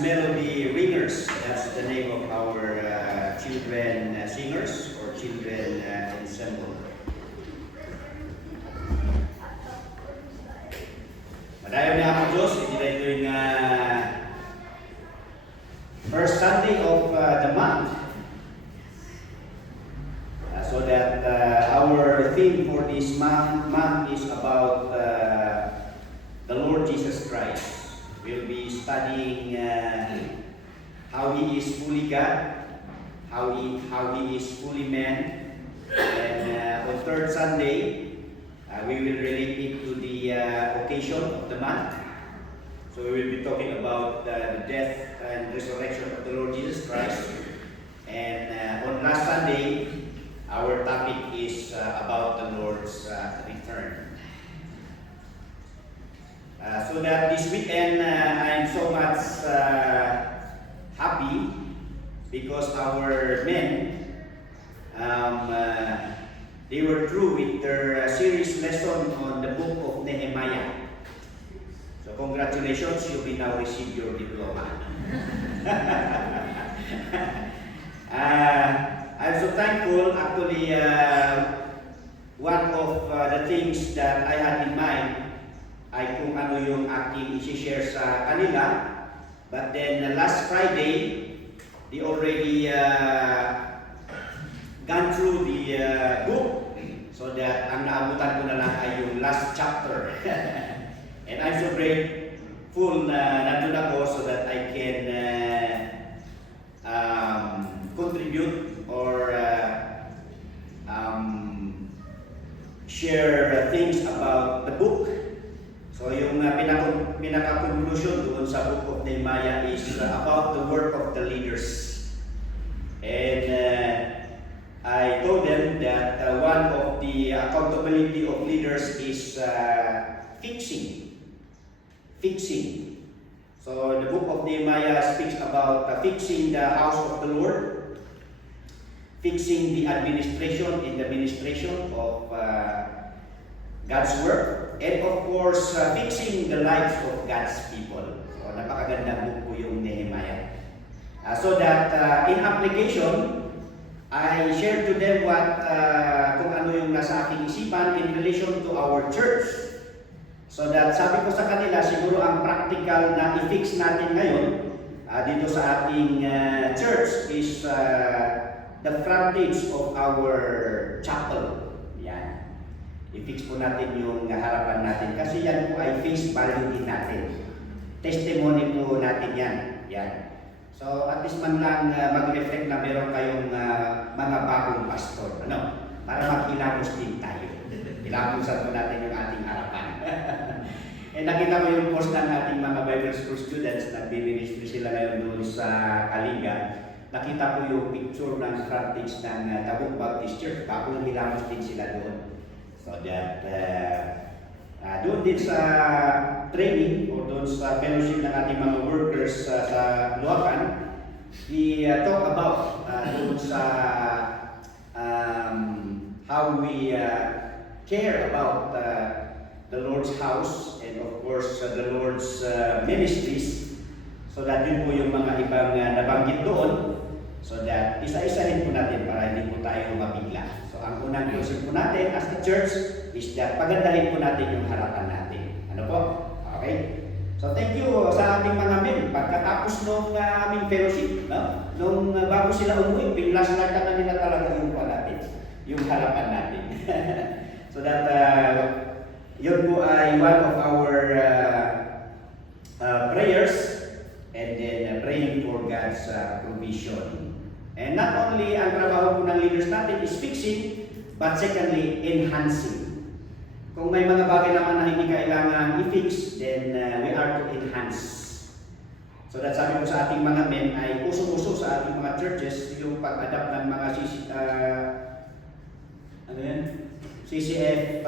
Melody Ringers, that's the name of our children singers or children ensemble. Madayon na ako Diyos, ito na yung first Sunday of the month. So that our theme for this month is about the Lord Jesus Christ. We'll be studying how He is fully God, how He is fully man, and on third Sunday we will relate it to the occasion of the month. So we will be talking about the death and resurrection of the Lord Jesus Christ, and on last Sunday our topic is about the Lord's return. So that this weekend I'm so much happy because our men they were through with their series lesson on the book of Nehemiah. So congratulations, you will now receive your diploma. I'm so thankful. Actually, one of the things that I had in mind ay kung ano yung aking isi-share sa kanila. But then last Friday, they already gone through the book, so that ang naabutan ko na lang ay yung last chapter. And I'm so grateful na nandun ako so that I can contribute or share things about the book. So yung pinaka-conclusion doon sa book of Nehemiah is about the work of the leaders. And I told them that one of the accountability of leaders is fixing. So the book of Nehemiah speaks about fixing the house of the Lord, fixing the administration and the ministration of God's work, and of course, fixing the lives of God's people. So, napakagandang book po yung Nehemiah. So that in application, I shared to them kung ano yung nasa aking isipan in relation to our church. So that sabi ko sa kanila, siguro ang practical na i-fix natin ngayon dito sa ating church is the frontage of our chapel. Yan. I-fix po natin yung harapan natin kasi yan po ay face value din natin. Testimony po natin yan. Yan. So at least man lang mag-reflect na meron kayong mga bagong pastor. Ano? Para maghilamos din tayo. Hilamusan po natin yung ating harapan. And nakita ko yung post ng ating mga Bible School students na biniministry sila ngayon doon sa Aliga. Nakita ko yung picture ng frontage ng Tabuk Baptist Church. Bagong hilamos din sila doon. So that doon din sa training o doon sa fellowship ng ating mga workers sa Luacan, we talk about doon sa how we care about the Lord's house and of course the Lord's ministries. So that yun po yung mga ibang nabanggit doon. So that isa-isahin po natin para hindi po tayo mabigla. So ang unang concern po natin as a church is that pagandahin po natin yung harapan natin. Ano po? Okay? So thank you sa ating mga men. Pagkatapos nung aming fellowship, no? Nung bago sila umuwi, pinlasnatan na nila talaga yung natin, yung harapan natin. So that yun po ay one of our prayers and then praying for God's provision. And not only ang trabaho po ng leaders natin is fixing, but secondly, enhancing. Kung may mga bagay naman na hindi kailangan i-fix, then we are to enhance. So that sabi ko sa ating mga men ay usong-uso sa ating mga churches yung pag-adapt ng mga CCF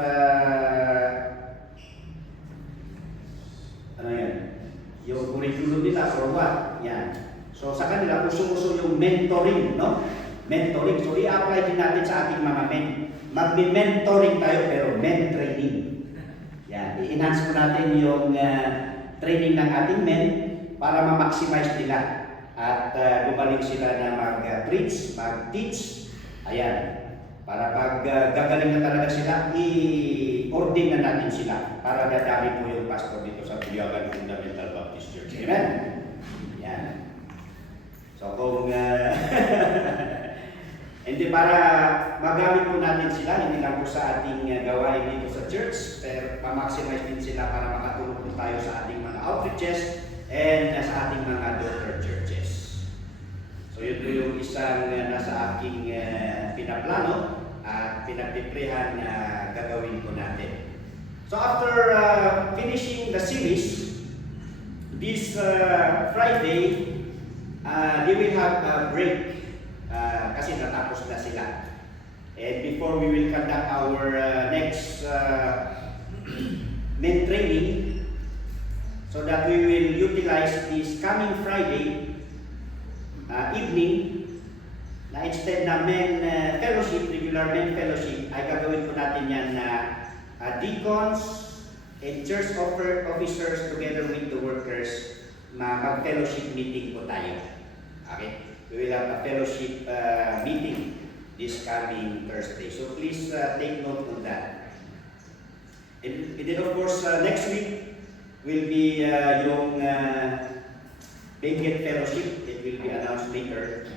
yung curriculum nila or what. Yan. So sa kanila, usong-uso yung mentoring, no? Mentoring. So i-apply din natin sa ating mga men. Magbi-mentoring tayo pero men training. Yan. I-enhance po natin yung training ng ating men para ma-maximize nila at gumaling sila na mag-preach, mag-teach. Ayan. Para pag gagaling na talaga sila, i-ordin na natin sila para dadami po yung pastor dito sa Buyagan Fundamental Baptist Church. Amen? Yan. So kung hindi para magamit po natin sila, hindi lang po sa ating gawain dito sa church, pero ma-maximize din sila para makatulong po tayo sa ating mga outreaches and sa ating mga daughter churches. So yun po yung isang nasa aking pinaplano at pinagpiprehan na gagawin po natin. So after finishing the series, this Friday, they will have a break kasi natapos na sila. And before we will conduct our next men training, so that we will utilize this coming Friday evening, na instead na men fellowship, regular men fellowship, ay gagawin po natin yan na deacons and church officers together with the workers, mag-fellowship meeting po tayo. Okay? We will have a fellowship meeting this coming Thursday. So please take note of that. And then of course, next week will be yung Benguet Fellowship. It will be announced later.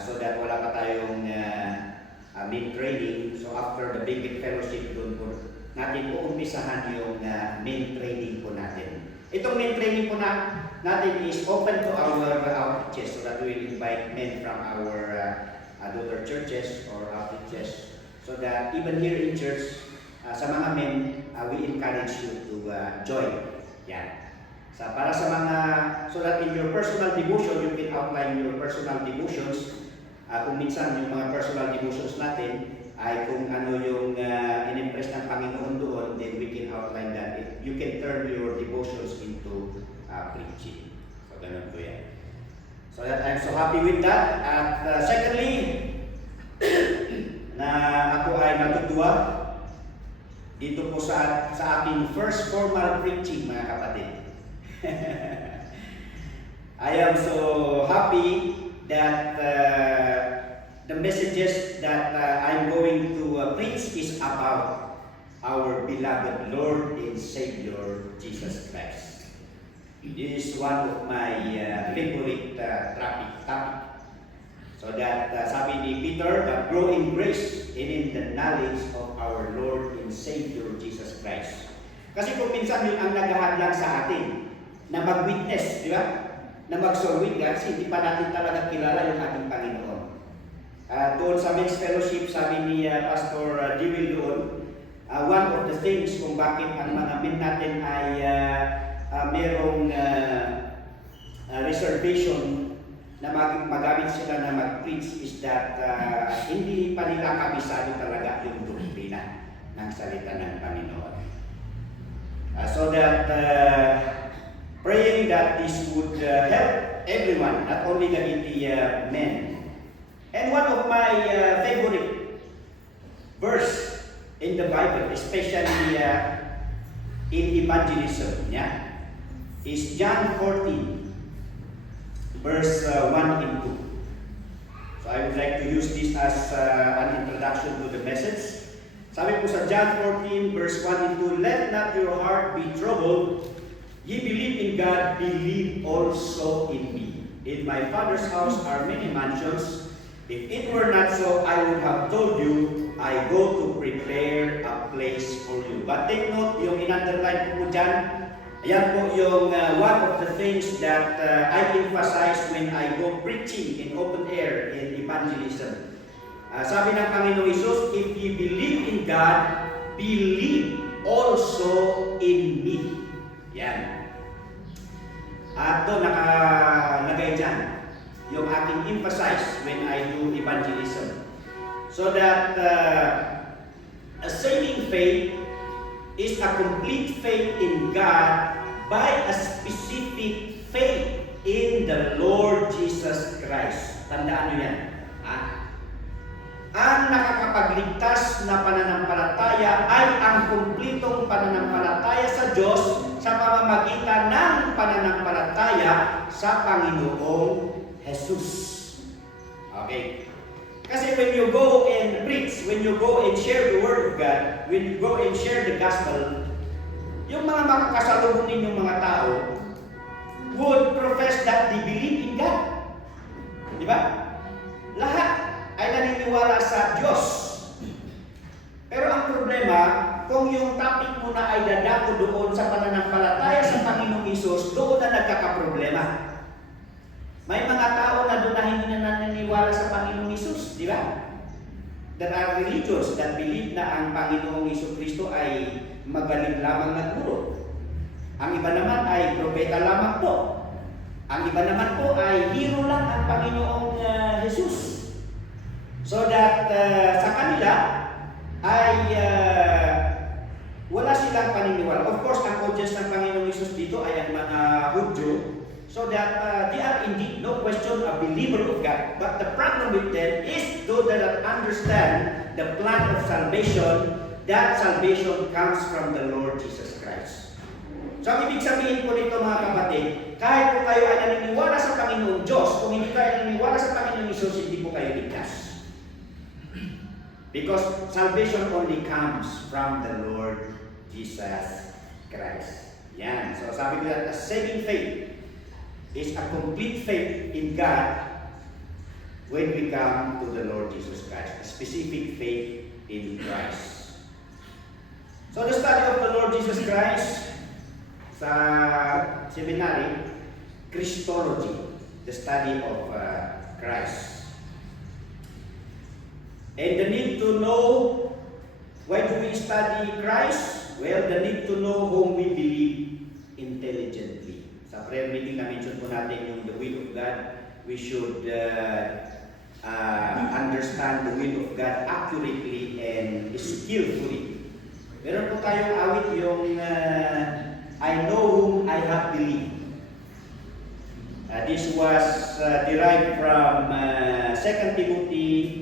So that wala pa tayong main training. So after the Benguet Fellowship, doon po natin uumpisahan yung main training po natin. Itong main training po natin is open to our outreaches, so that we will invite men from our daughter churches or outreaches, so that even here in church, sa mga men, we encourage you to join. Yan. Para sa mga, so that in your personal devotion, you can outline your personal devotions. Kung minsan yung mga personal devotions natin ay kung ano yung in-impress ng Panginoon doon, then we can outline that. You can turn your devotions into preaching. So ganun po yan. So that I'm so happy with that. At secondly, na ako ay natutuwa dito po sa aking first formal preaching, mga kapatid. I am so happy that the messages that I'm going to preach is about our beloved Lord and Savior, Jesus Christ. This is one of my favorite topic. So that sabi ni Peter, that grow in grace and in the knowledge of our Lord and Savior, Jesus Christ. Kasi kung minsan yun ang naghahadlang sa atin, na mag-witness, di ba? Na mag-soul witness, hindi pa natin talaga kilala yung ating Panginoon. Doon sa men's fellowship, sabi ni Pastor Dewey doon, one of the things kung bakit ang mga men natin ay merong reservation na magamit sila na mag-preach is that hindi pa nila kabisado talaga yung doktrina ng salita ng Panginoon. So that praying that this would help everyone, not only the men. And one of my favorite verse in the Bible, especially in evangelism, is John 14, verse 1 and 2. So I would like to use this as an introduction to the message. Sabi po sa John 14, verse 1 and 2, let not your heart be troubled. Ye believe in God, believe also in me. In my Father's house are many mansions. If it were not so, I would have told you, I go to prepare a place for you. But take note, yung in-underline po dyan, ayan po yung one of the things that I emphasize when I go preaching in open air in evangelism. Sabi ng Panginoon Jesus, if you believe in God, believe also in me. Yan. At doon nakalagay dyan yung aking emphasize when I do evangelism. So that a saving faith is a complete faith in God by a specific faith in the Lord Jesus Christ. Tandaan nyo yan. Ang nakakapagligtas na pananampalataya ay ang kumplitong pananampalataya sa Diyos sa pamamagitan ng pananampalataya sa Panginoong Jesus. Okay. Kasi when you go and preach, when you go and share the Word of God, when you go and share the Gospel, yung mga makakasalubong ninyong mga tao would profess that they believe in God. Di ba? Lahat ay naniniwala sa Diyos. Pero ang problema, kung yung topic mo na ay dadako doon sa pananampalataya sa Panginoong Hesus, doon na nagkakaproblema. May mga tao na doon na hindi na naniniwala sa Panginoong Hesus, di ba? There are religions that believe na ang Panginoong Hesus Kristo ay magaling lamang na guro. Ang iba naman ay propeta lamang po. Ang iba naman po ay hero lang ang Panginoong Jesus. So that sa kanila ay wala silang paniniwala. Of course, ang audience ng Panginoong Jesus dito ay ang mga Hudyo. So that they are indeed, no question, a believer of God. But the problem with them is those that understand the plan of salvation, that salvation comes from the Lord Jesus Christ. So ang ibig sabihin po nito mga kapatid, kahit po kayo ay naniniwala sa Panginoong Diyos, kung hindi kayo naniniwala sa Panginoong Isus, hindi po kayo ligtas. Because salvation only comes from the Lord Jesus Christ. Yan. So sabi ko that a saving faith is a complete faith in God when we come to the Lord Jesus Christ. A specific faith in Christ. So the study of the Lord Jesus Christ sa seminary, Christology, the study of Christ. And the need to know, why do we study Christ? Well, the need to know whom we believe intelligently. Sa prayer meeting na-mention po natin yung the will of God. We should understand the will of God accurately and skillfully. Meron po tayong awit yung I know whom I have believed. This was derived from 2 Timothy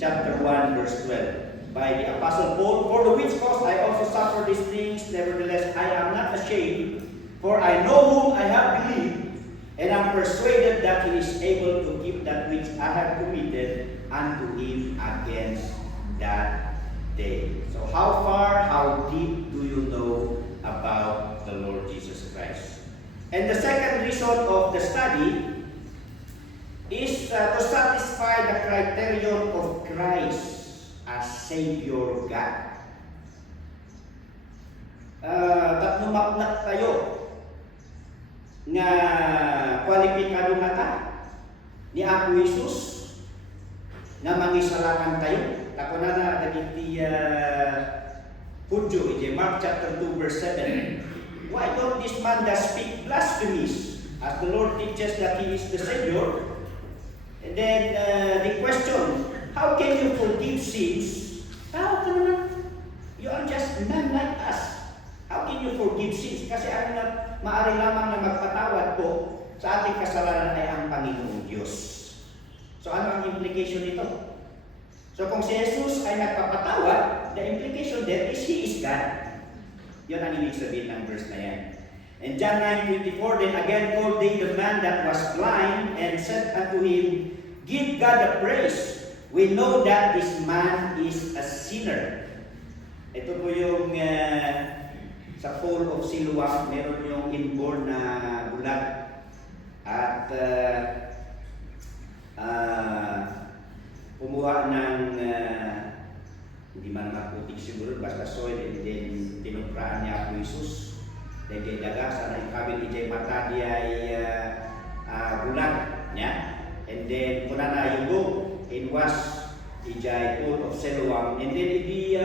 chapter 1 verse 12 by the Apostle Paul. For the which cause I also suffer these things, nevertheless I am not ashamed, for I know whom I have believed, and am persuaded that He is able to keep that which I have committed unto Him against that day. So how far, how deep do you know about the Lord Jesus Christ? And the second reason of the study is to satisfy the criterion of Christ as Savior God. Tatlumaknak tayo nga kwalipikado nga ta ni Apo Jesus nga mangisalakan tayo. Tako na dagiti Hudyo, Mark chapter 2 verse 7. Why don't this man that speak blasphemies as the Lord teaches that He is the Savior? And then the question, how can you forgive sins? How ka naman? You are just man like us. How can you forgive sins? Kasi ang maaari lamang na magpatawad po sa ating kasalanan ay ang Panginoong Diyos. So ano ang implication nito? So kung si Jesus ay nagpapatawad, the implication there is He is God. Yun ang ibig sabihin ng verse na yan. In John 9:24, then again called they the man that was blind, and said unto him, Give God the praise. We know that this man is a sinner. Ito po yung sa Fall of Siloam, meron yung inborn na bulag. At kumuha ng hindi man maputik siguro, basta soil, and then tinumpraan niya ako Jesus. Then kay daga, sana ikabil ijay mata di ay bulag niya. And then kuna na yung go, in was ijay Fall of Siloam. And then hindi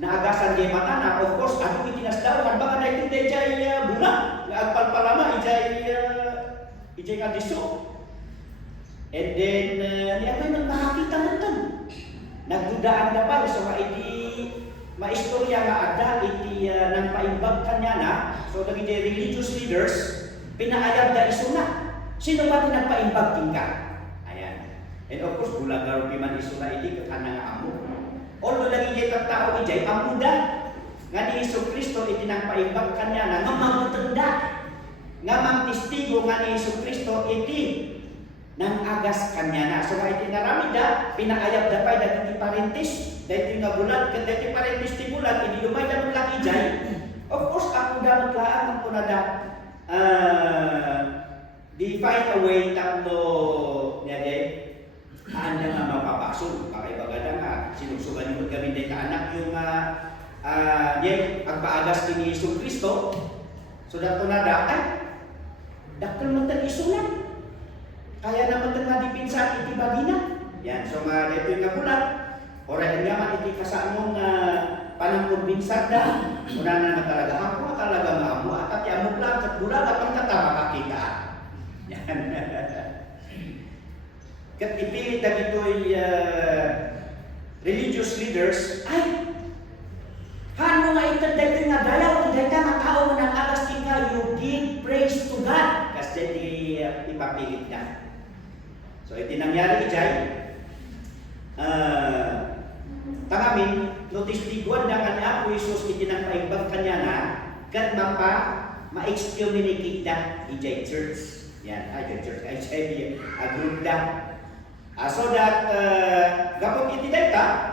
naagasan di mata na, of course, ano itinasdawan, baka na ito ijay bulag. Agpalpalama, ijay kadiso. And then, niya ko yung makakita natin. Nagdudaan na ba? So, maistorya nga ada, nang paimbag kanya na. So, naging religious leaders, pinaayab na isuna. Sino ba pinagpaimbag tingka? Ayan. And of course, bulag na rupi man isuna, hindi ka na nga amo. Although naging tao ijay, amuda. nga ni Jesucristo itinang paimbag kanya na nga mamutanda, nga mang testigo nga ni Jesucristo iti nang agas kanya na. So iti naramida, pinaayab dapay dati parentis, dati nga bulat, dati parentis ti bulat, hindi lumay damot lang ijay. Of course, ako damot laan ang punada, di find a way tapno niya din, anda nga mapapasol. Pakaibaga na nga, sinugsugan yung kami din na anak yung agpaagas ni Jesucristo. So dato na ay, daktal man tag isulan. Kaya naman tag madipinsa iti bagina. Yan, so dito yung nagulat. Oray nga man iti kasamong panangkumbinsan da. Una na talaga, ako talaga maamu. At amok lang, kat bulag at pangkatama kakita. Yan. Kat ipilit na ito'y religious leaders, ay, hano nga itanday ko nga dayaw, hindi ka makao mo ng alas tika, you give praise to God. Kasi ipapilit na. So, ito nangyari ijay. Tangamin, notistiguan na kanya ako Isus, itinang paimbag kanya na, kat ma-excommunicate na ijay church. Yan, ijay church, ijay group na. So that, gapot iti data,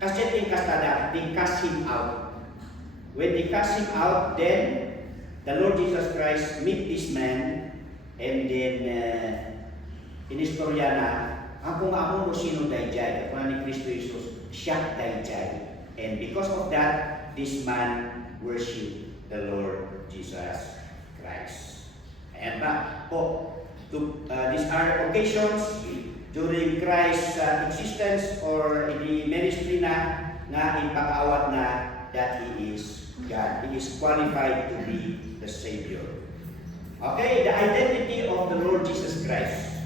kasi ting kastada, they cast him out. When they cast him out, then the Lord Jesus Christ meet this man, and then inistorya na, ako mo sino dayjay, ako ni Kristo Jesus, siya dayjay. And because of that, this man worship the Lord Jesus Christ. Ayan ba? Po, these are occasions during Christ's existence or in the ministry na ipakaawat na that He is God. He is qualified to be the Savior. Okay, the identity of the Lord Jesus Christ.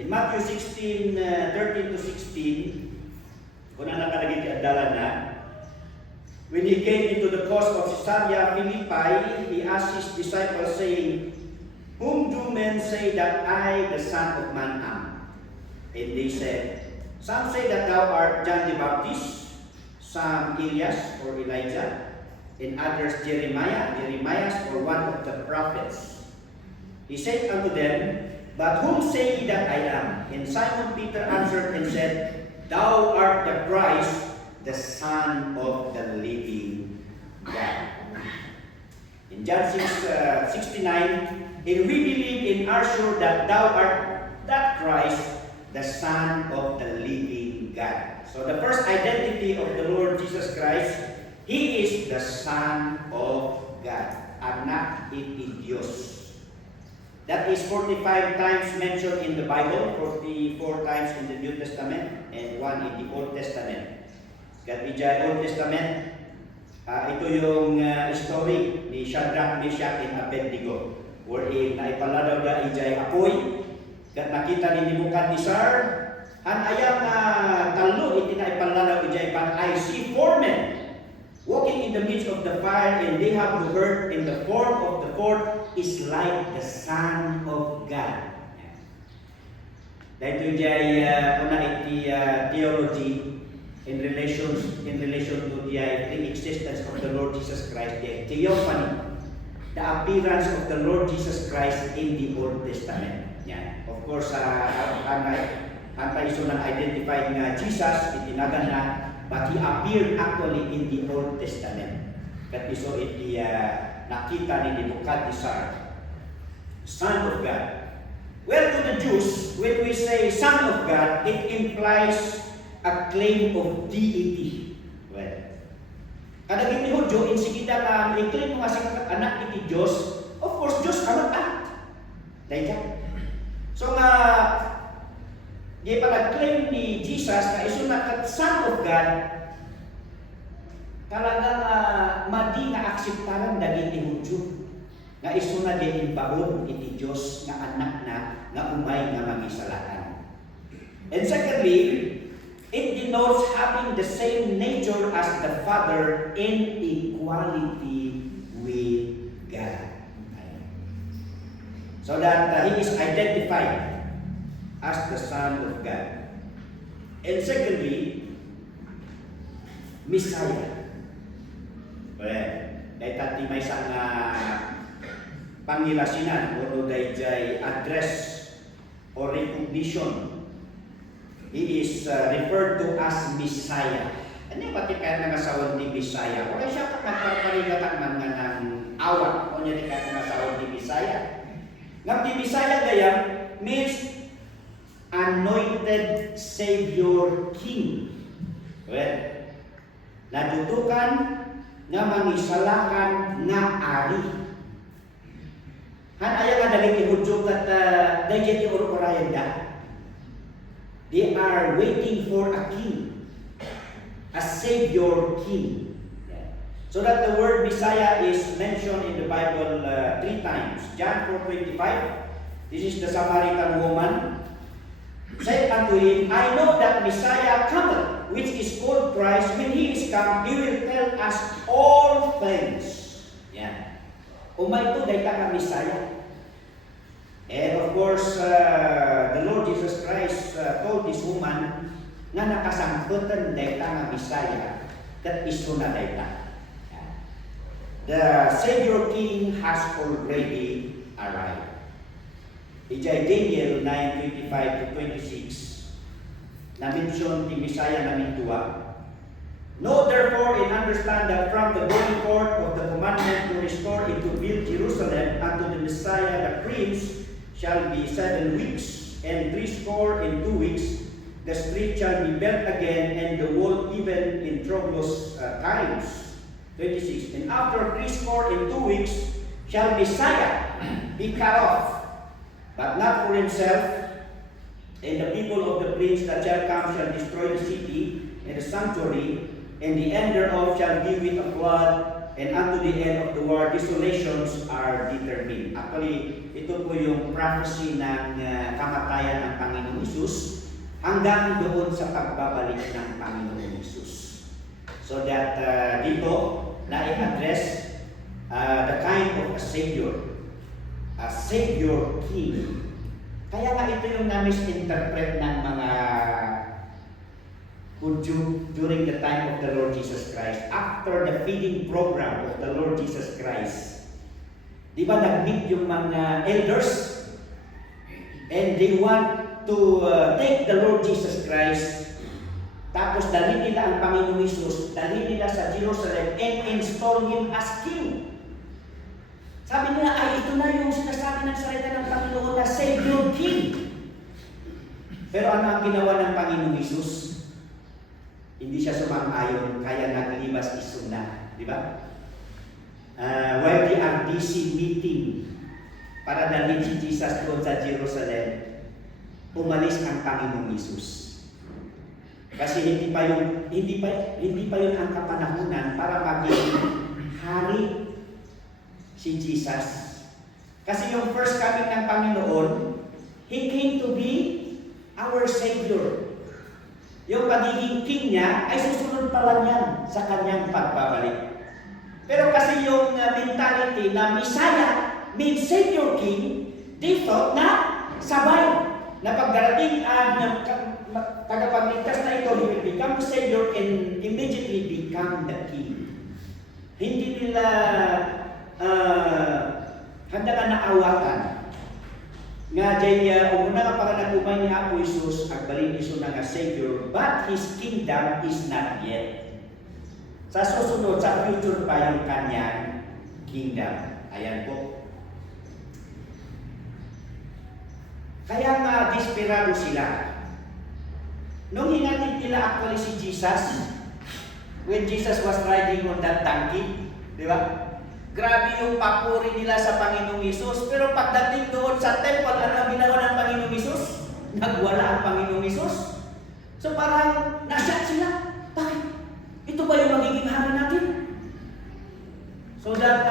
In Matthew 16, 13 to 16, kung na nakalagay kay Adalan na, when He came into the coast of Caesarea Philippi, He asked His disciples saying, "Whom do men say that I, the Son of Man, am?" And they said, "Some say that thou art John the Baptist, some Elias or Elijah, and others Jeremiah or one of the prophets." He said unto them, "But whom say ye that I am?" And Simon Peter answered and said, "Thou art the Christ, the Son of the living God." In John 6:69, "And we believe and are sure that thou art that Christ, the Son of the living God." So the first identity of the Lord Jesus Christ, He is the Son of God. Anak iti Diyos. That is 45 times mentioned in the Bible, 44 times in the New Testament, and 1 in the Old Testament. Kat Old Testament, ito yung story ni Shadrach, Meshach, and Abednego, wherein naipaladaw na ijay apoy, kat nakita ni Nebuchadnezzar, han ayang talo iti naipaladaw ijay, but I see 4 men walking in the midst of the fire, and they have heard in the form of the fourth is like the Son of God. Dahil ijay una iti theology in relation to the pre-existence of the Lord Jesus Christ, the theophany, the appearance of the Lord Jesus Christ in the Old Testament. Yan. Of course, ang taiso ng identified nga Jesus, itinagan na, but He appeared actually in the Old Testament. Kat iso iti nakita ni Nebuchadnezzar, Son of God. Well, to the Jews, when we say Son of God, it implies a claim of deity. Well, kada giti Hudyo, insigita na i-claim mo nga si anak iti Diyos, of course, Diyos kamat dahil so nga, di pa nag-claim ni Jesus na iso na Son of God, talagang madi nga akseptaran dagiti Hudyo nga iso na din baon iti Diyos nga anak na nga umay nga mangisalakan. And secondly, it denotes having the same nature as the Father in equality with God. So that He is identified as the Son of God. And secondly, Messiah. Well, dahil tati may isang pangilasinan o dahil address or recognition. He is referred to as Messiah. Ano yung pati kaya nangasawad ni Messiah? Wala siya kapagpaparilatak man nga ng awa. O niya kaya nangasawad ni Messiah. Nga ni Messiah gaya means anointed Savior King. Well, nadudukan nga mangisalakan nga ari. Han ayaw nga daling ihudyog at dahil yung urukurayan da. They are waiting for a king, a Savior King. So that the word Messiah is mentioned in the Bible 3 times. John 4:25, this is the Samaritan woman, said unto him, I know that Messiah cometh, which is called Christ. When he is come, he will tell us all things. Yan. Umay ito, dahil ka Messiah. And of course, the Lord Jesus Christ told this woman na nakasangkutan dahil ka Messiah, kat iso na dahil ka. The Savior King has already arrived. Ijay Daniel 9:25-26, na-mention the Messiah namin tuwa. Know therefore and understand that from the going forth of the commandment to restore and to build Jerusalem unto the Messiah the Prince shall be 7 weeks, and 62 weeks. The street shall be built again, and the wall even in troublous times. 26. And after 62 weeks shall Messiah be cut off, but not for himself. And the people of the prince that shall come shall destroy the city and the sanctuary, and the end thereof shall be with a flood, and unto the end of the world desolations are determined. Actually, ito po yung prophecy ng kamatayan ng Panginoong Hesus hanggang doon sa pagbabalik ng Panginoong Hesus. So that dito na i-address the kind of a Savior King. Kaya nga ito yung na-misinterpret ng mga Hudyo during the time of the Lord Jesus Christ. After the feeding program of the Lord Jesus Christ, di ba nag-meet yung mga elders and they want to take the Lord Jesus Christ, tapos dalhin nila ang Panginoong Hesus, dalhin nila sa Jerusalem and install Him as King. Sabi nila, ay ito na yung sinasabi ng salita ng Panginoon na Savior King. Pero ano ang ginawa ng Panginoong Hesus? Hindi siya sumang-ayon, kaya naglibas isuna. Di ba? While they are busy meeting para dalhin si Jesus doon sa Jerusalem, umalis ang Panginoong Hesus. Kasi hindi pa yun ang kapanahunan para maging hari si Jesus. Kasi yung first coming ng Panginoon, He came to be our Savior. Yung pagiging king niya ay susunod pa lang yan sa kanyang pagbabalik. Pero kasi yung mentality na Messiah means Savior King, they thought na sabay na pagdarating ang tagapagligtas na ito, he will become Savior and immediately become the King. Hindi nila handa ka naawatan nga jay umuna nga para nagumay ni Apo Hesus agbalin iso na nga Savior, but His kingdom is not yet. Sa susunod, sa future pa yung kanyang kingdom. Ayan po. Kaya nga desperado sila. Nung hinatid nila actually si Jesus, when Jesus was riding on that donkey, di ba? Grabe yung papuri nila sa Panginoong Hesus. Pero pagdating doon sa temple, ano ang ginawa ng Panginoong Hesus? Nagwala ang Panginoong Hesus. So parang nasyak sila. Bakit? Ito ba yung magiging hari natin? So that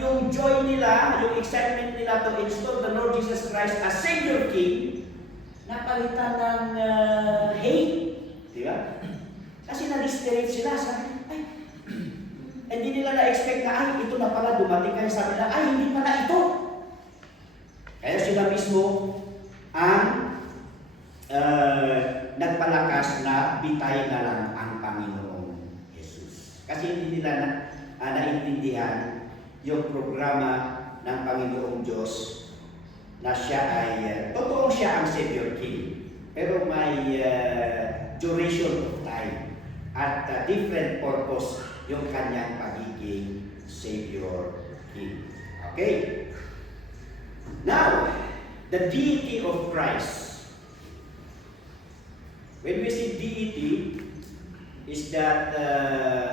yung joy nila, yung excitement nila to install the Lord Jesus Christ as Savior King, napalitan ng hate. Di ba? Kasi na-discourage sila. Sabi, ay, hindi nila na-expect na, ay, ito na pala, dumating kayo, sabi nila, ay, hindi pala ito. Kaya sila mismo ang nagpalakas na bitay na lang ang Panginoong Hesus. kasi hindi nila naintindihan yung programa ng Panginoong Diyos na siya ay, totoong siya ang Savior King. Pero may duration of time at different purpose yung kanyang pagiging Savior King. Okay? Now, the deity of Christ. When we say deity, is that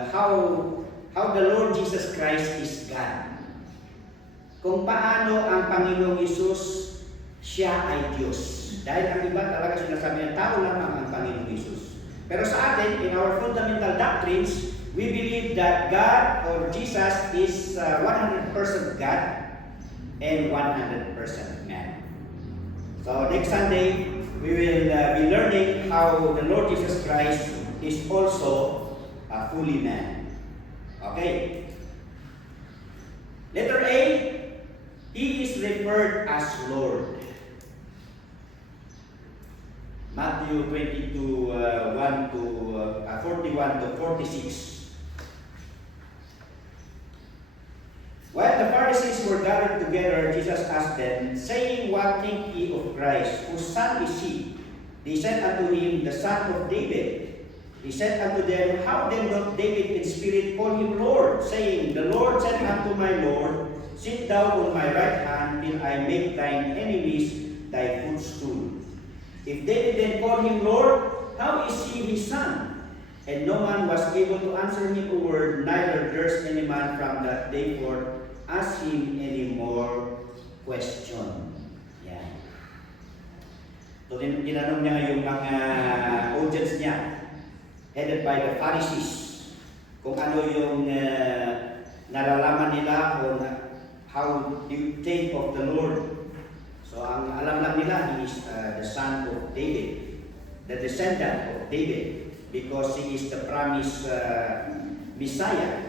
how the Lord Jesus Christ is God. Kung paano ang Panginoong Hesus, siya ay Diyos. Dahil ang iba talaga sinasabi ng tao lamang ang Panginoong Hesus. Pero sa atin, in our fundamental doctrines, we believe that God or Jesus is 100% God and 100% man. So next Sunday, we will be learning how the Lord Jesus Christ is also a fully man. Okay. Letter A, He is referred as Lord. Matthew 22, 1 to 41 to 46. While the Pharisees were gathered together, Jesus asked them, saying, What think ye of Christ? Whose son is he? They said unto him, The son of David. He said unto them, How then doth David in spirit call him Lord, saying, The Lord said unto my Lord, Sit thou on my right hand, till I make thine enemies thy footstool. If David then call him Lord, how is he his son? And no man was able to answer him a word, neither durst any man from that day forth ask him any more question. Yan. So, tinanong niya yung mga audience niya, headed by the Pharisees, kung ano yung nalalaman nila o how do you think of the Lord. So ang alam lang nila, he is the son of David, the descendant of David, because he is the promised Messiah.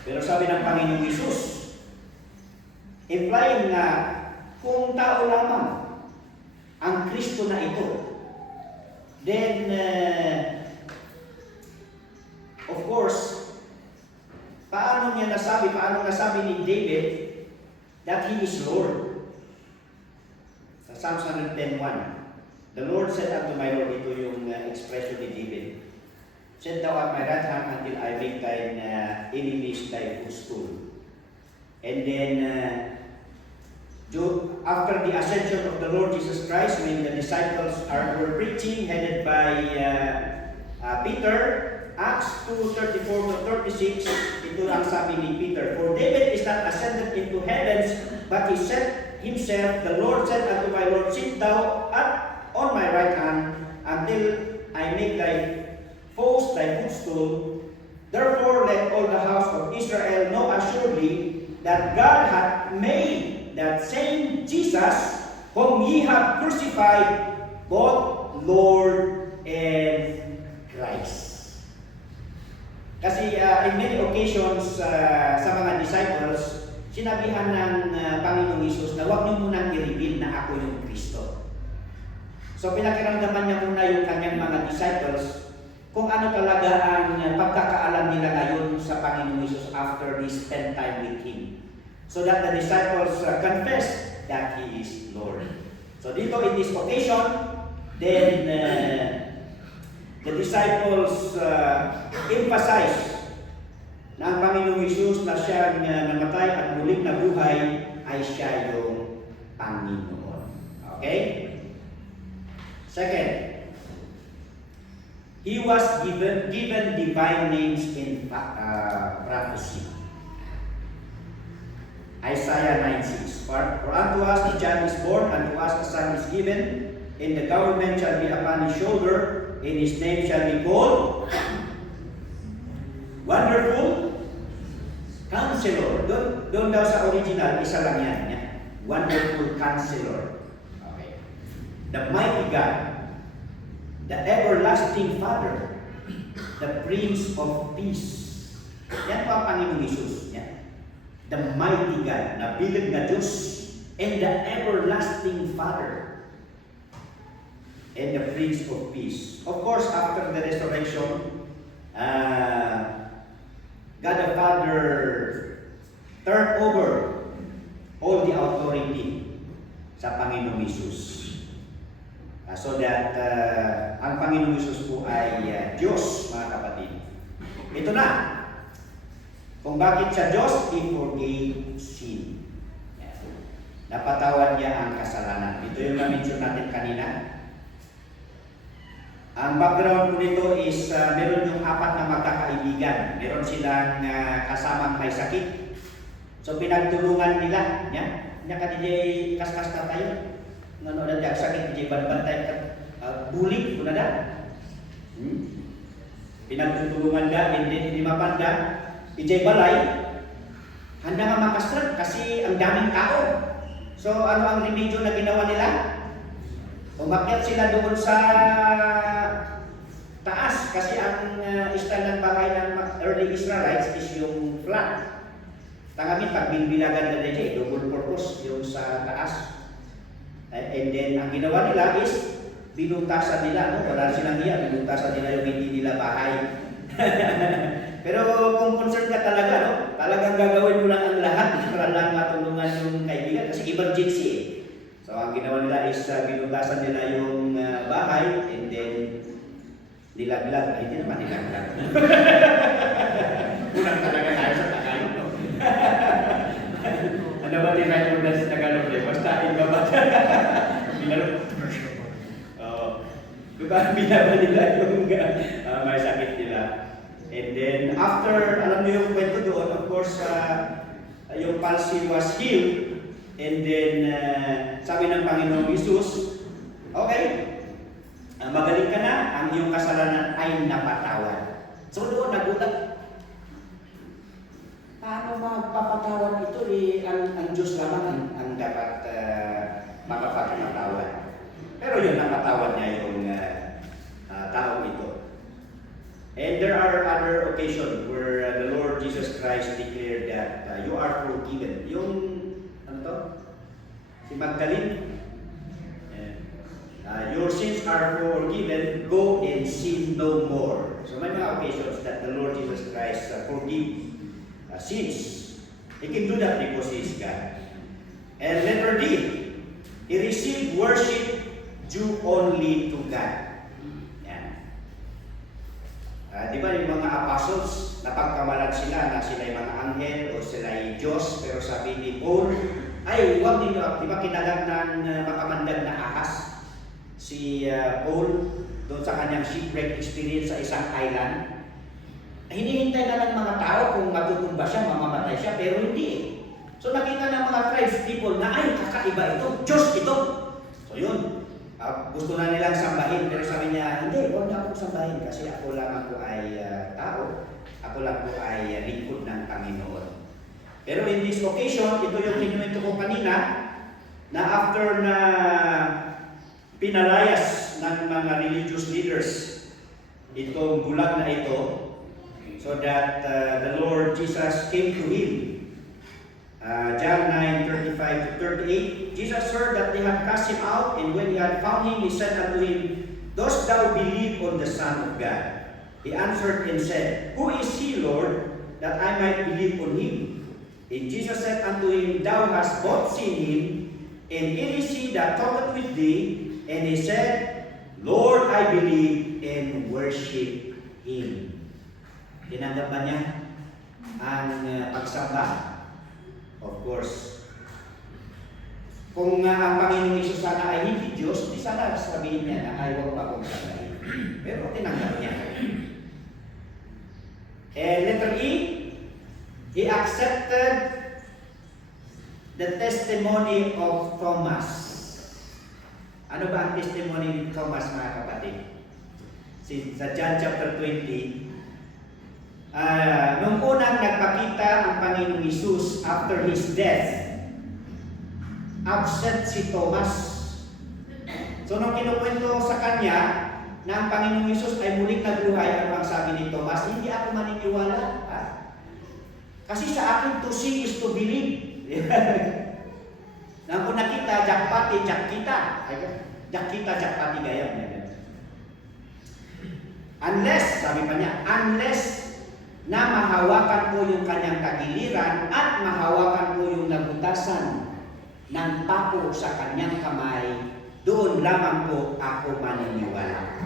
Pero sabi ng Panginoong Hesus, implying na kung tao lamang ang Kristo na ito, then of course, paano nasabi ni David that he is Lord? Sa Psalms 110:1, the Lord said unto my Lord, ito yung expression ni David, Sit thou at my right hand until I make thine enemies thy footstool. And then, after the ascension of the Lord Jesus Christ, when the disciples were preaching, headed by Peter, Acts 2:34 to 36, ito ang sabi ni Peter, For David is not ascended into heavens, but he said himself, The Lord said unto my Lord, Sit thou on my right hand, until I make thy foes thy footstool. Therefore let all the house of Israel know assuredly that God hath made that same Jesus, whom ye have crucified, both Lord and Christ. Kasi in many occasions sa mga disciples, sinabihan ng Panginoong Hesus na huwag niyo munang i-reveal na ako yung Kristo. So pinakiramdaman niya muna yung kanyang mga disciples kung ano talaga ang pagkakaalam nila ngayon sa Panginoong Hesus after they spend time with Him. So that the disciples confess that He is Lord. So dito in this occasion, then the disciples emphasize na ang Panginoong Hesus na siya namatay at muling nabuhay ay siya yung Panginoon. Okay? Second, He was given divine names in prophecy. Isaiah 9:6. For unto us a child is born, unto us a son is given, and the government shall be upon his shoulder, and his name shall be called Wonderful Counselor. Doon daw sa original, isa lang yan. Wonderful Counselor. Okay. The Mighty God, the Everlasting Father, the Prince of Peace. Yan pa ang Panginoong Hesus. Yan. The Mighty God, na bilag na Diyos, and the Everlasting Father, and the Prince of Peace. Of course, after the resurrection, God the Father turned over all the authority sa Panginoong Hesus. So that ang Panginoong Hesus po ay Diyos, mga kapatid. Ito na, kung bakit siya Diyos, He forgave sin. Napatawad niya ang kasalanan. Ito yung na-mention natin kanina. Ang background po nito is meron yung apat na magkakaibigan. Meron silang kasamang may sakit. So pinagtulungan nila. Nya ka DJ kaskas na tayo. Ngano na diag sakit DJ banbantay ka bulig kuna da. Pinagtulungan da hindi mapanda. DJ balay handa nga makastrat kasi ang daming tao. So ano ang remedyo na ginawa nila? Umakyat sila doon sa taas kasi ang style ng bahay ng early Israelites is yung flat. Tangamin pag binbilagan na DJ, double purpose yung sa taas. And then ang ginawa nila is binutasan nila, no? Wala silang iya, binutasan nila yung hindi nila bahay. Pero kung concerned ka talaga, no? Talagang gagawin mo lang ang lahat para lang matulungan yung kaibigan kasi emergency eh. So ang ginawa nila is binutasan nila yung bahay and then nilaglag. Ay, hindi naman nilaglag. Unang talaga tayo sa Tagalog, no? Ano ba tinay mo na sa Tagalog? Basta iba ba? Binaba nila yung may sakit nila. And then after, alam niyo yung kwento doon, of course, yung palsy was healed. And then, sabi ng Panginoong Hesus, okay, magaling ka na, ang iyong kasalanan ay napatawad. So doon, nagulat. Paano magpapatawad ito? Ang Diyos lamang ang dapat makapagpatawad. Pero yun, napatawad niya yung tao ito. And there are other occasions where the Lord Jesus Christ declared that you are forgiven. Yung, ano to? Si Magdalene. Your sins are forgiven, go and sin no more. So may mga occasions that the Lord Jesus Christ forgive sins. He can do that because He is God. And letter D, He received worship due only to God. Di ba yung mga apostles, napagkamalan sila na sila yung mga anghel o sila yung Diyos, pero sabi ni Paul, ay huwag ninyo, di ba kinalag ng makamandag na ahas si Paul doon sa kanyang shipwreck experience sa isang island. Hinihintay na ng mga tao kung matutumba siya, mamamatay siya, pero hindi. So nakita ng mga tribes people na ay kakaiba ito, Diyos ito. So yun. Gusto na nilang sambahin, pero sabi niya, hindi, huwag na akong sambahin kasi ako lang po ay tao. Ako lang po ay lingkod ng Panginoon. Pero in this occasion, ito yung kinuwento ko kanina, na after na pinalayas ng mga religious leaders itong bulag na ito, so that the Lord Jesus came to him. John 9:35 to 38, Jesus heard that they had cast him out, and when he had found him, he said unto him, Dost thou believe on the Son of God? He answered and said, Who is he, Lord, that I might believe on him? And Jesus said unto him, Thou hast both seen him, and it is he that talketh with thee. And he said, Lord, I believe, and worship him. Tinanggap ba niya ang pagsamba? Of course. Kung ang Panginoong Hesus sana ay hindi Diyos, di sana sabihin niya na ay huwag pa akong sambahin. Pero tinanggap niya. And letter E, he accepted the testimony of Thomas. Ano ba ang testimony ni Thomas, mga kapatid? Sa John chapter 20, nung unang nagpakita ang Panginoong Hesus after His death, absent si Thomas. So nung kinukwento sa kanya na ang Panginoong Hesus ay muling nagbuhay, ano ang sabi ni Thomas? Hindi ako maniniwala. Kasi sa akin, to see is to believe. Nang kung nakita, jakpati, jakkita. Jakkita, jakpati gaya. Unless, sabi pa niya, unless na mahawakan ko yung kanyang tagiliran at mahawakan ko yung nabutasan ng pako sa kanyang kamay, doon lamang po ako maniniwala.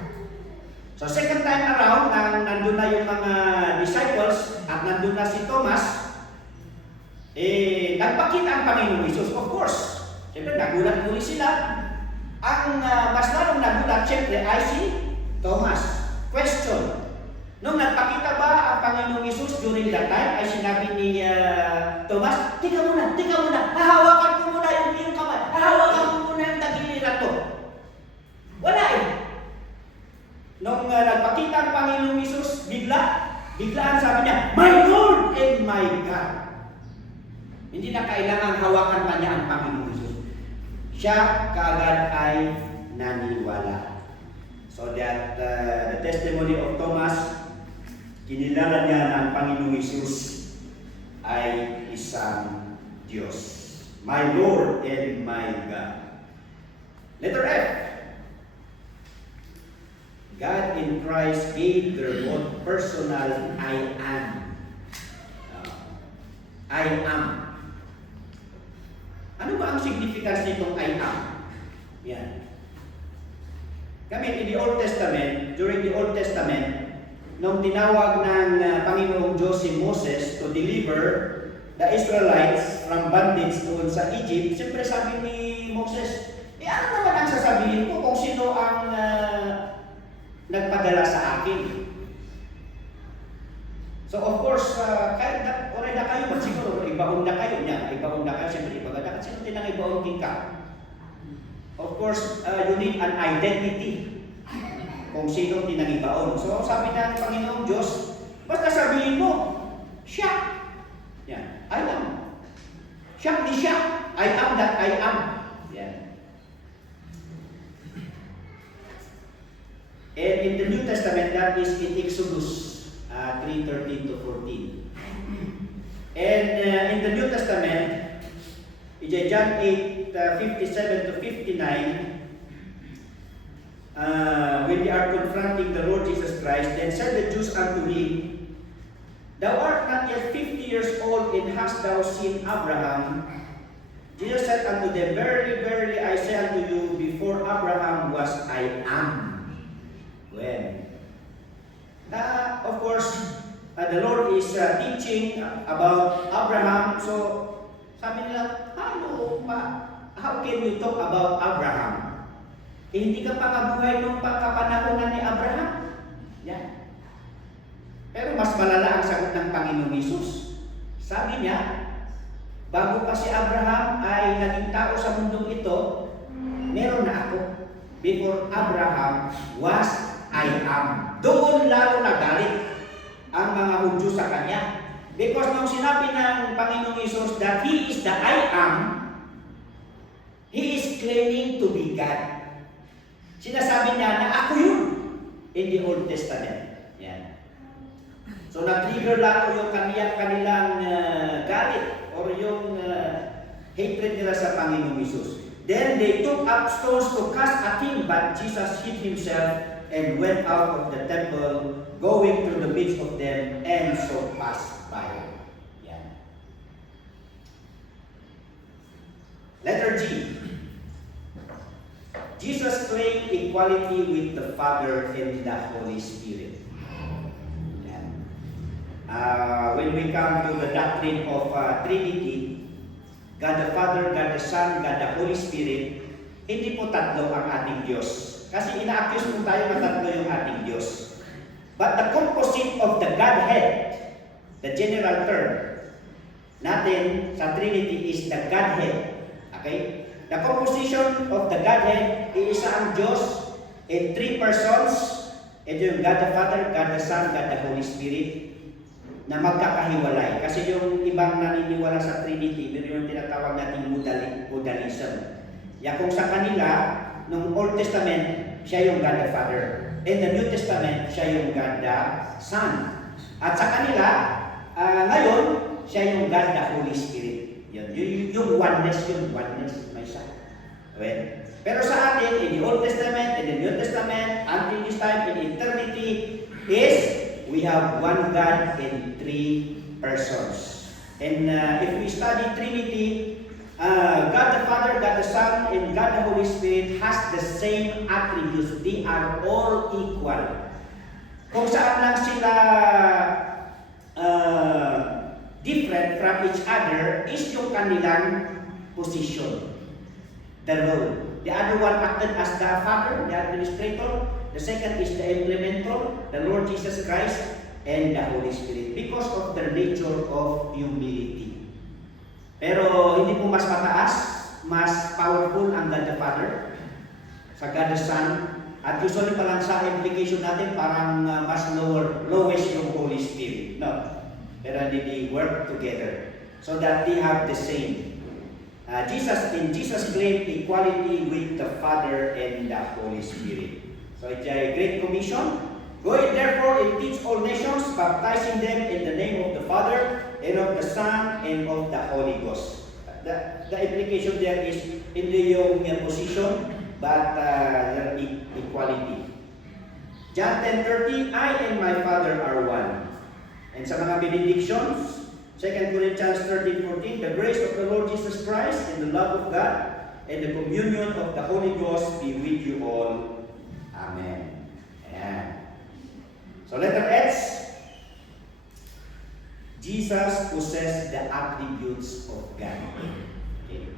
So second time around, nandun na yung mga disciples at nandun na si Thomas, nagpakita ang Panginoong Hesus. Of course, siyempre nagulat muli sila. Ang mas lalong nagulat, siyempre, ay si Thomas. Question: nung nagpakita ba ang Panginoong Hesus during that time, ay sinabi ni Thomas, tika muna, hahawakan ko muna yung iyong kamay, hahawakan ko muna yung tagiliran to. Wala eh. Nung nagpakita ang Panginoong Hesus, biglaan sabi niya, My Lord and my God. Hindi na kailangan hawakan pa niya ang Panginoong Hesus. Siya kaagad ay naniwala. So that the testimony of Thomas, kinilala niya na ang Panginoong Hesus ay isang Diyos. My Lord and my God. Letter F. God in Christ gave their own personal I am. I am. Ano ba ang significance nitong I am? Yan. Kami in the Old Testament, during the Old Testament, nung tinawag ng Panginoong Diyos si Moses to deliver the Israelites from bondage doon sa Egypt, siyempre sabi ni Moses, ano naman ang sasabihin ko kung sino ang nagpadala sa akin? So of course, kahit oray na kayo, siguro ibaon na kayo niya, siyempre ibaganda ka, sino tinang ibaon ka? Of course, you need an identity kung sino tinangibaon. So sabi ng Panginoong Diyos, basta sabihin mo, siya. Yan. I am. Siya ni siya. I am that I am. Yan. And in the New Testament, that is in Exodus 3:13 to 14. And in the New Testament, in John 8:57 to 59, when they are confronting the Lord Jesus Christ, then said the Jews unto him, Thou art not yet 50 years old, and hast thou seen Abraham? Jesus said unto them, Verily, verily, I say unto you, before Abraham was, I am. When? Of course, the Lord is teaching about Abraham. So, sabi nila, how can you talk about Abraham? Hindi ka pa kabuhay nung pagkapanahonan ni Abraham. Yeah. Pero mas malala ang sagot ng Panginoong Hesus. Sabi niya, bago pa si Abraham ay naging tao sa mundong ito, meron na ako. Before Abraham was, I am. Doon lalo nagalit ang mga Hudyo sa kanya. Because nung sinabi ng Panginoong Hesus that He is the I am, He is claiming to be God. Sinasabi niya na ako yun in the Old Testament. Yan. So na-trigger lang yung kanilang galit or yung hatred nila sa Panginoong Hesus. Then they took up stones to cast at him, but Jesus hid himself and went out of the temple, going through the midst of them, and so passed by. Yan. Letter G. Jesus claimed equality with the Father and the Holy Spirit. Yan. When we come to the doctrine of Trinity, God the Father, God the Son, God the Holy Spirit, hindi po tatlo ang ating Diyos. Kasi ina-accuse po tayo na tatlo yung ating Diyos. But the composite of the Godhead, the general term natin sa Trinity is the Godhead. Okay? The composition of the Godhead, iisa ang Diyos in three persons. Ito yung God the Father, God the Son, God the Holy Spirit, na magkakahiwalay. Kasi yung ibang naniniwala sa Trinity, meron yung tinatawag nating modalism. Ya kung sa kanila, nung Old Testament, siya yung God the Father. In the New Testament, siya yung God the Son. At sa kanila, ngayon, siya yung God the Holy Spirit. Yung oneness, may siya. Okay? Pero sa atin, in the Old Testament, in the New Testament, until this time, in eternity, is we have one God in three persons. And if we study Trinity, God the Father, God the Son, and God the Holy Spirit has the same attributes. They are all equal. Kung saan lang sila different from each other is yung kanilang position, the role. The other one acted as the Father, the administrator. The second is the implementer, the Lord Jesus Christ, and the Holy Spirit, because of their nature of humility. Pero hindi po mas mataas, mas powerful ang God the Father sa God the Son. At usually parang sa implication natin parang mas lowest yung Holy Spirit. No. Pero they work together so that they have the same. Jesus claimed equality with the Father and the Holy Spirit. So it's a great commission. Go therefore and teach all nations, baptizing them in the name of the Father and of the Son and of the Holy Ghost. The implication there is hindi yung position, but equality. John 10:30, I and my Father are one. And sa mga benedictions, 2 Corinthians 13:14, the grace of the Lord Jesus Christ and the love of God and the communion of the Holy Ghost be with you all. Amen. Ayan. So letter S, Jesus possessed the attributes of God. Okay.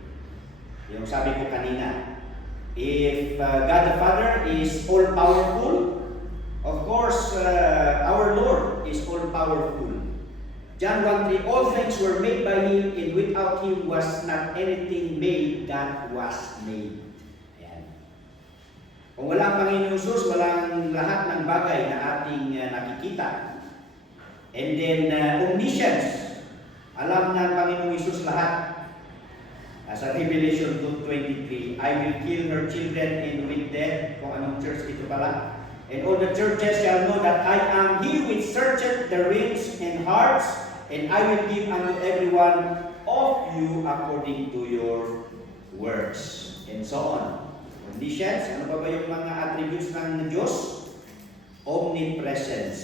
Yung sabi ko kanina, if God the Father is all-powerful, of course, our Lord is all-powerful. John 1:3, all things were made by Him, and without Him was not anything made that was made. Ayan. Kung wala ang Panginoon Jesus, walang lahat ng bagay na ating nakikita. And then, omniscience. Alam ng Panginoon Jesus lahat. Sa Revelation 2:23, I will kill her children and with them, kung anong church ito pala. And all the churches shall know that I am He which searcheth the reins and hearts, and I will give unto everyone of you according to your works. And so on. Omniscience, ano pa ba yung mga attributes ng Diyos? Omnipresence.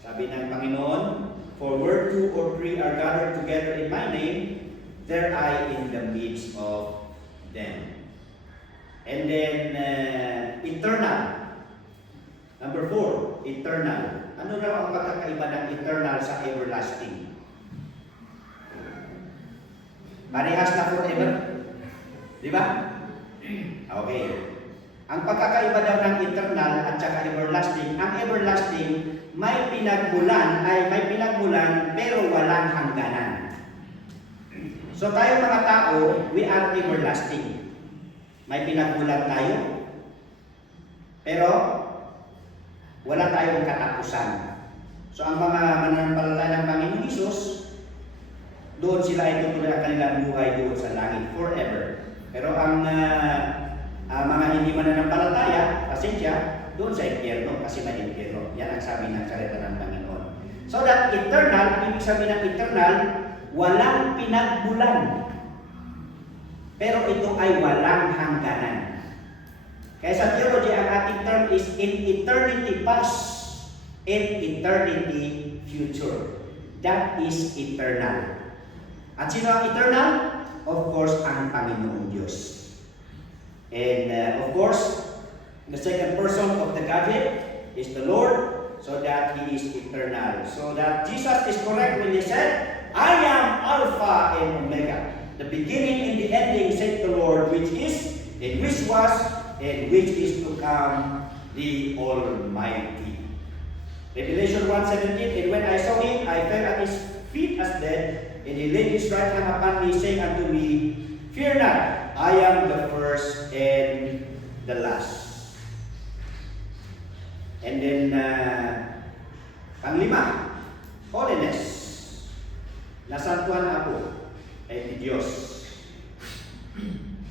Sabi ng Panginoon, for where 2 or 3 are gathered together in my name, there I in the midst of them. And then, eternal. Number 4, eternal. Ano raw ang pagkakaiba ng eternal sa everlasting? Parehas na forever. Di ba? Okay. Ang pagkakaiba daw ng eternal at saka everlasting, ang everlasting may pinagmulan pero walang hangganan. So tayo mga tao, we are everlasting. May pinagmulan tayo, pero wala tayong katapusan. So ang mga mananampalataya ng Panginoon Hesus, doon sila ay tutuloy ang kanilang buhay doon sa langit forever. Pero ang mga hindi mananampalataya, pasensya, doon sa impyerno, kasi may impyerno. Yan ang sabi ng salita ng Panginoon. So that eternal, ang ibig sabihin ng eternal, walang pinagmulan. Pero ito ay walang hangganan. Kaya sa theology, ang ating term is in eternity past, in eternity future. That is eternal. At sino ang eternal? Of course, ang Panginoong Diyos. And of course, the second person of the Godhead is the Lord, so that He is eternal. So that Jesus is correct when He said, I am Alpha and Omega, the beginning and the ending, said the Lord, which is, and which was, and which is to come, the Almighty. Revelation 1:17, and when I saw Him, I fell at His feet as dead, and He laid His right hand upon me, saying unto me, fear not, I am the first and the last. And then, panglima, holiness. Nasantuan ako ay ni Diyos.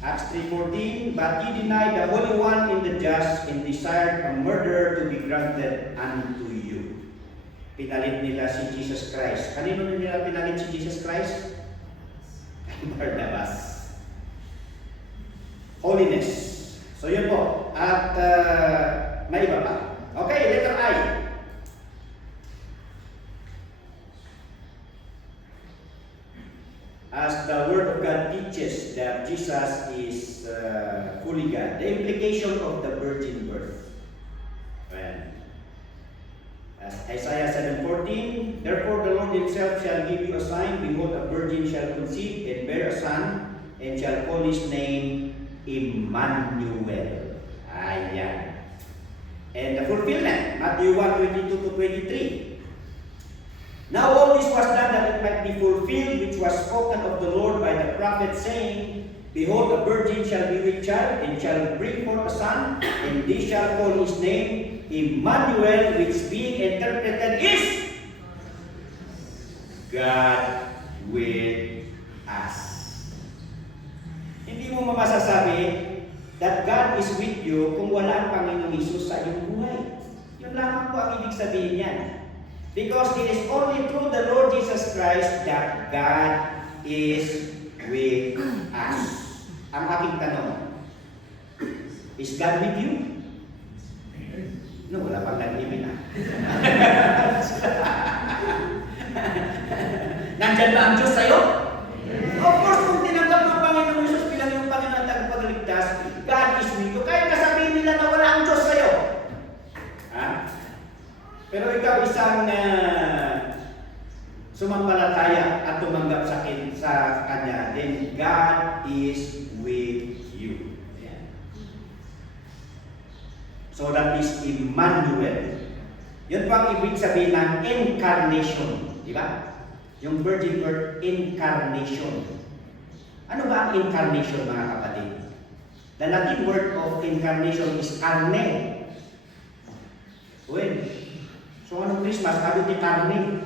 Acts 3:14, but ye denied the Holy One in the just and desired a murderer to be granted unto you. Pinalit nila si Jesus Christ. Kanino nila pinalit si Jesus Christ? Barnabas. Holiness. So yun po. At may iba pa. Okay, letter I. is fully God. The implication of the virgin birth. Well, as Isaiah 7:14, therefore the Lord himself shall give you a sign, behold, a virgin shall conceive and bear a son, and shall call his name Emmanuel. Ayan. And the fulfillment, Matthew 1:22-23. Now all this was done that it might be fulfilled, which was spoken of the Lord by the prophet, saying, behold, a virgin shall be with child, and shall bring forth a son, and they shall call his name Emmanuel, which being interpreted is God with us. Hindi mo masasabi that God is with you kung wala ang Panginoong Hesus sa iyong buhay. Yun lamang po ang ibig sabihin niyan. Because it is only through the Lord Jesus Christ that God is with us. Ang aking tanong, is God with you? No, wala pang nag-ibig na. Nandyan ba ang Diyos sa'yo? Of course, kung tinanggap ng Panginoong Hesus bilang yung Panginoon at tagapagligtas, God is with you. Kahit kasabihin nila na wala ang Diyos sa'yo. Ha? Pero ikaw isang sumampalataya at tumanggap sa Kanya, then God is with you. Ayan. So that is Emmanuel. Yun po ang ibig sabihin ng incarnation. Di ba? Yung virgin birth, incarnation. Ano ba ang incarnation, mga kapatid? The Latin word of incarnation is carne. Well, so anong Christmas? Ano di carne?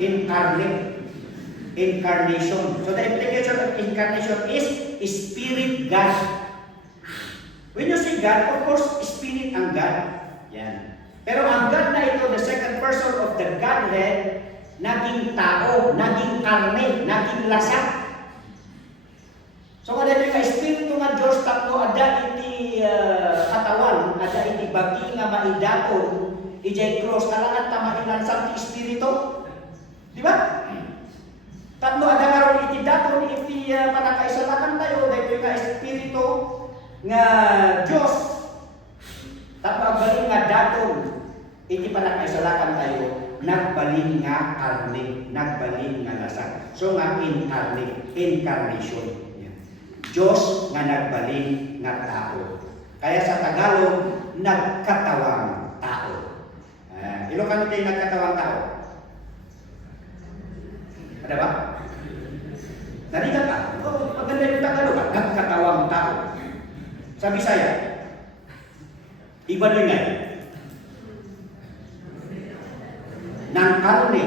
Incarnate. Incarnation. So the implication of incarnation is Spirit God. When you say God, of course, Spirit ang God. Yan. Pero ang God na ito, the second person of the Godhead, naging tao, naging karne, naging lasa. So kada ito yung Espiritu nga Diyos, tatlo, ada iti katawan, ada iti bagi nga maidapon, ijay cross, talangan tamailan sa Espiritu. Di ba? Tatlo, ada nga ron iti dapon, iti panakaisalakan tayo, dahil yung Espiritu nga Diyos, tatlo ang galing nga daton, iti panakaisalakan tayo, nagbalin nga karne, nagbalin nga lasa. So nga incarnation. Diyos nga nagbalin nga tao. Kaya sa Tagalog, nagkatawang tao. Ilocano tayo nagkatawang tao? Ada ba? Narinig ka? Maganda yung Tagalog, nagkatawang tao. Sa Bisaya, iba din nga. Nang karne,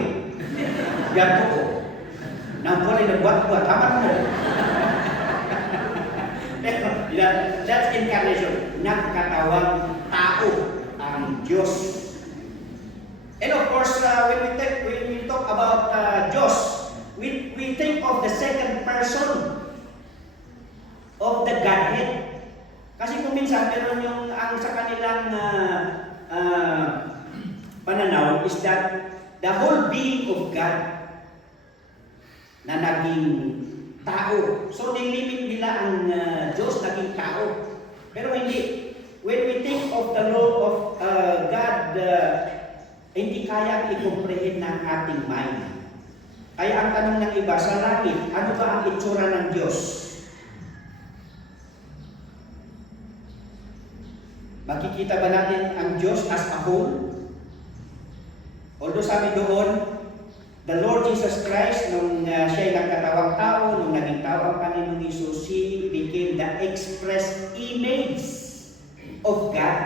yan po. Nang boleh nagbuat-buat, tama mo. That's incarnation. Nagkatawang tao ang Diyos. And of course, when we talk about Diyos, we think of the second person of the Godhead. Kasi kung minsan, meron yung ang sa kanilang pananaw is that the whole being of God na naging tao. So, nilimit nila ang Diyos naging tao. Pero hindi. When we think of the law of God, hindi kaya i-comprehend ng ating mind. Kaya ang tanong ng iba, sa langit, ano ba ang itsura ng Diyos? Makikita ba natin ang Diyos as a whole? Although sabi doon, the Lord Jesus Christ, nung siya'y nagkatawang tao, nung naging tao ang Panginoong Hesus, He became the express image of God.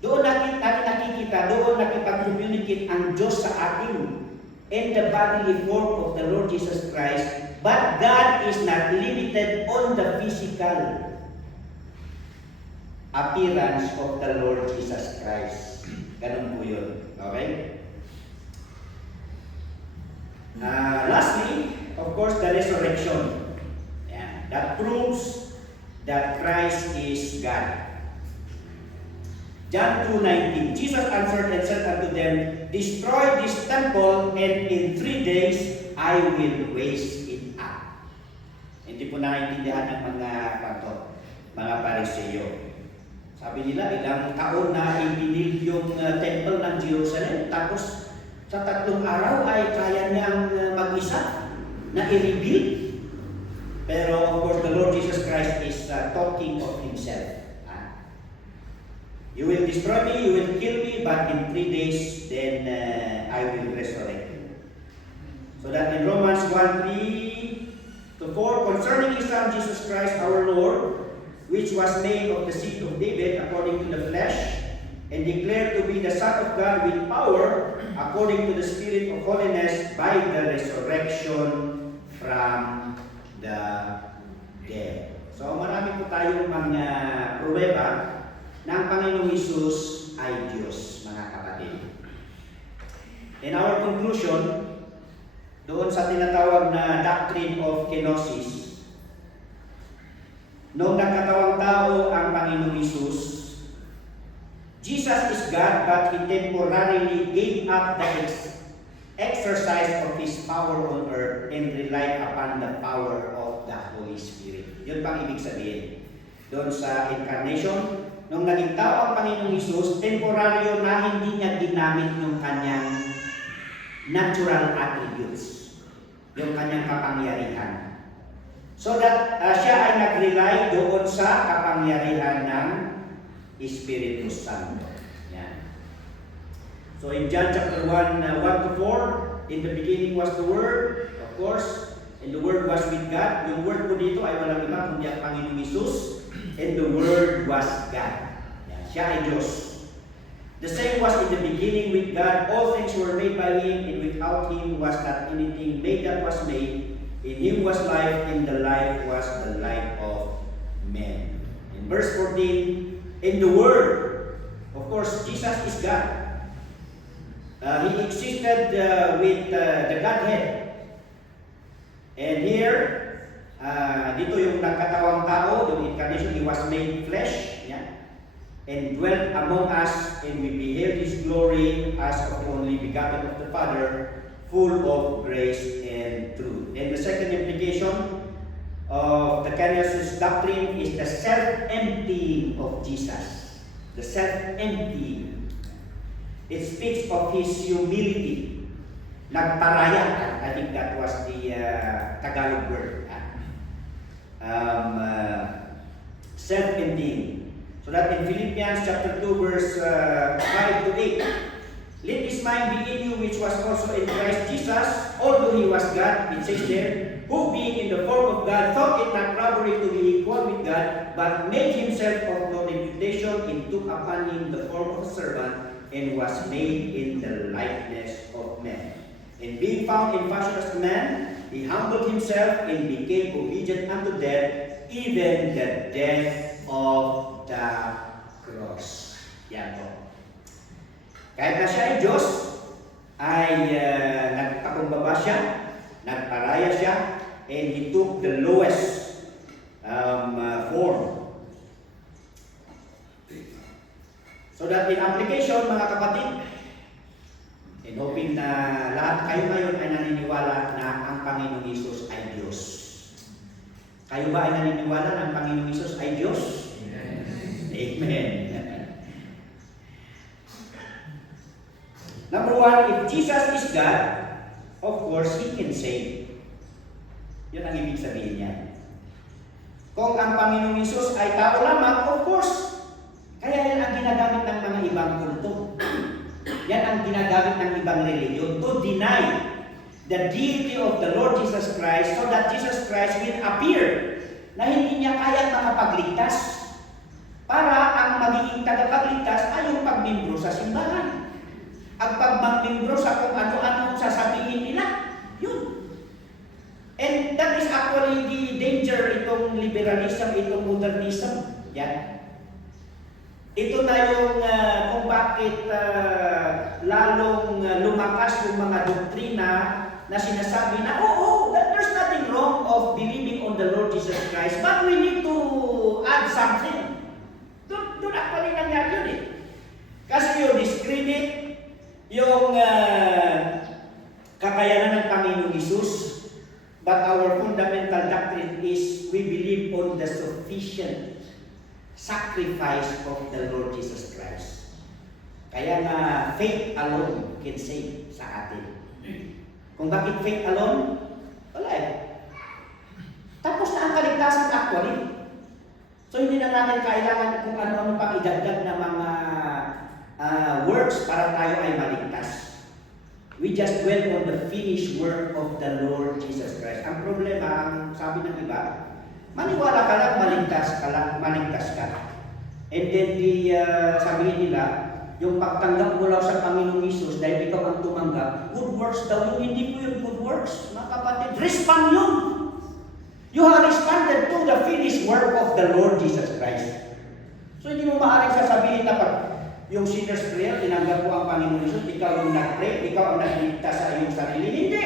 Doon natin nakikita, doon nakipag-communicate ang Diyos sa atin in the bodily form of the Lord Jesus Christ. But God is not limited on the physical appearance of the Lord Jesus Christ. Ganun po yun. Okay? Lastly, of course, the resurrection. Yeah, that proves that Christ is God. John 2:19, Jesus answered and said unto them, destroy this temple, and in 3 days I will raise it up. In Hindi po naiintindihan ng mga Pariseo. Sabi nila, ilang taon na ibinil yung temple ng Jerusalem, tapos sa 3 araw ay kaya niyang mag-isa na i-rebuild. Pero of course, the Lord Jesus Christ is talking of Himself. You will destroy me, you will kill me, but in 3 days, then I will resurrect you. So that in Romans 1:3-4, concerning His Son Jesus Christ our Lord, which was made of the seed of David according to the flesh, and declared to be the Son of God with power, according to the Spirit of holiness, by the resurrection from the dead. So marami po tayong mga pruweba na ang Panginoong Hesus ay Diyos, mga kapatid. In our conclusion, doon sa tinatawag na doctrine of kenosis, noong nagkatawang tao ang Panginoong Hesus, Jesus is God, but He temporarily gave up the exercise of His power on earth and relied upon the power of the Holy Spirit. Yun pang ibig sabihin. Doon sa incarnation, nung naging tao ang Panginoong Hesus, temporaryo na hindi niya ginamit yung kanyang natural attributes, yung kanyang kapangyarihan. So that siya ay nag-rely doon sa kapangyarihan ng Espiritu Santo. Yan. So in John chapter 1:1-4, in the beginning was the Word, of course, and the Word was with God. Yung Word po dito ay walang iba kundi ang Panginoong Hesus, and the Word was God. Yan. Siya ay Diyos. The same was in the beginning with God. All things were made by Him, and without Him was not anything made that was made. In Him was life, and the life was the light of men. In verse 14, in the Word, of course, Jesus is God. He existed with the Godhead. And here, dito yung nagkatawang tao, yung incarnation, He was made flesh, and dwelt among us, and we beheld His glory as of the only begotten of the Father, full of grace and truth. And the second implication of the kenosis doctrine is the self-emptying of Jesus. The self-emptying. It speaks of His humility. Nagparaya. I think that was the Tagalog word. Self-emptying. So that in Philippians chapter 2 verse 5-8, let this mind be in you which was also in Christ Jesus, although He was God, it says there, who being in the form of God, thought it not robbery to be equal with God, but made Himself of no reputation, and took upon Him the form of a servant, and was made in the likeness of men. And being found in fashion as a man, He humbled Himself and became obedient unto death, even the death of the cross. Yan po. Kahit na siya ay Diyos, ay nagpakumbaba siya, nagparaya siya, and He took the lowest form. So that in application, mga kapatid, and hoping na lahat kayo ngayon ay naniniwala na ang Panginoong Hesus ay Diyos. Kayo ba ay naniniwala na ang Panginoong Hesus ay Diyos? Amen. Number one, if Jesus is God, of course, He can save. Yun ang ibig sabihin niya. Kung ang Panginoong Hesus ay tao lamang, of course, kaya yan ang ginagamit ng mga ibang kulto. Yan ang ginagamit ng ibang religion to deny the deity of the Lord Jesus Christ, so that Jesus Christ will appear na hindi niya kaya makapagligtas. Para ang magiging tagapagligtas ay yung pagmimbro sa simbahan. Ang pagmamimbro sa kung ano-ano sasabihin nila. Yun. And that is actually the danger itong liberalism, itong modernism. Yan. Ito na yung kung bakit lalong lumakas yung mga doktrina na sinasabi na, there's nothing wrong of believing on the Lord Jesus Christ, but we need to add something. Doon actually nangyari yun eh. Kasi yung discredit, yung kakayanan ng Panginoong Hesus, But our fundamental doctrine is we believe on the sufficient sacrifice of the Lord Jesus Christ. Kaya nga, faith alone can save sa atin. Kung bakit faith alone? Wala eh. Tapos na ang kaligtasan actually. So hindi na natin kailangan kung ano-ano pang idagdag na mga works para tayo ay maligtas. We just dwell on the finished work of the Lord Jesus Christ. Ang problema, ang sabi ng iba, maniwala ka lang, maligtas ka. And then sabihin nila, yung pagtanggap mo lang sa Panginoong Isus dahil ikaw ang tumanggap, good works daw yun. Hindi po yung good works, mga kapatid. Respond yun. You have responded to the finished work of the Lord Jesus Christ. So hindi mo maaaring sasabihin na pag yung sinner's prayer, tinanggap mo ang Panginoon Isus, ikaw yung nag-pray, ikaw ang nagligtas sa iyong sarili. Hindi!